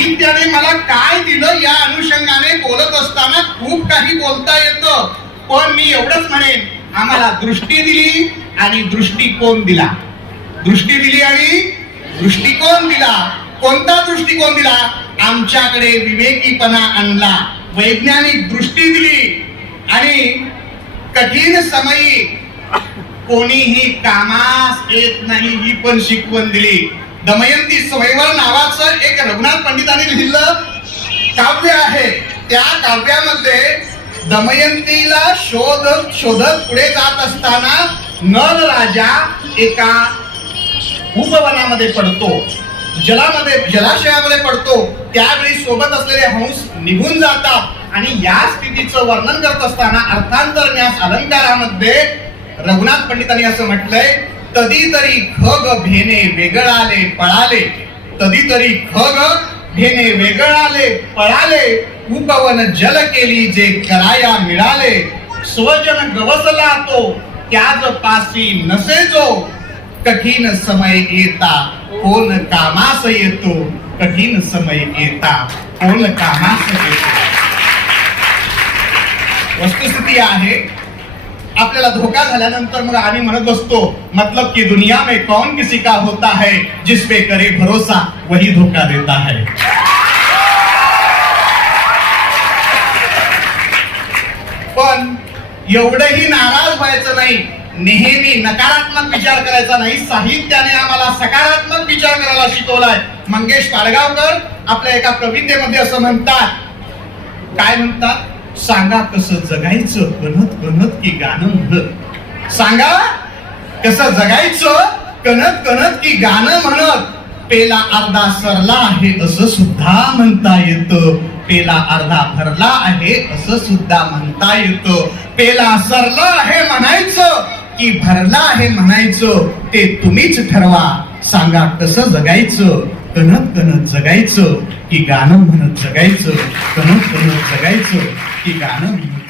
साहित्याने मला काय दिलं या अनुषंगाने बोलत असताना खूप काही बोलता येतं. पण मी एवढंच म्हणेन आम्हाला दृष्टी दिली आणि दृष्टिकोन दिला. दृष्टी दिली आणि दृष्टिकोन दिला. कोणता दृष्टिकोन दिला? आमच्याकडे विवेकीपणा आणला. वैज्ञानिक दृष्टी दिली आणि कठीण समयी कोणीही कामास येत नाही ही पण शिकवण दिली. दमयंती स्वयंवर नावाचं एक रघुनाथ पंडितांनी लिहिलं काव्य आहे. त्या काव्यामध्ये दमयंतीला शोध शोधत पुढे जात असताना नल राजा एका उपवनामध्ये पडतो. जलामध्ये जलाशयामध्ये पडतो. त्यावेळी सोबत असलेले हंस निघून जातात आणि या स्थितीचं वर्णन करत असताना अर्थांतर न्यास अलंकारामध्ये रघुनाथ पंडितांनी असं म्हटलंय तरी खग भेने वेगळाले पळाले. तरी खग भेने वेगळाले पळाले. उपवन जल केली जे कराया मिळाले. स्वजन गवसला तो त्याच पासी नसे जो. कठीण समय येता कोण कामास येतो. कठीण समय येता कोण कामास येतो. वस्तुस्थिती आहे आपल्याला धोका झाल्यानंतर मग आम्ही म्हणत असतो मतलब की दुनिया में कौन किसी का होता है जिस पे करे भरोसा वही धोका देता है। पण एवढंही नाराज व्हायचं नाही नेहमी नकारात्मक विचार करायचा नाही साहित्याने आम्हाला सकारात्मक विचार करायला शिकवलाय. मंगेश पाडगावकर आपल्या एका कवितेमध्ये असं म्हणतात काय म्हणतात? सांगा कसं जगायचं कणत कणत की गाणं म्हणत. सांगा कसं जगायचं कणत कणत की गाणं म्हणत. पेला अर्धा सरला आहे असं सुद्धा म्हणता येतं. पेला अर्धा भरला आहे असं सुद्धा म्हणता येतं. पेला सरला आहे म्हणायचं की भरला आहे म्हणायचं ते तुम्हीच ठरवा. सांगा कसं जगायचं कणत कणत जगायचं की गाणं म्हणत जगायचं कणत कणत जगायचं. की गाणं म्हणत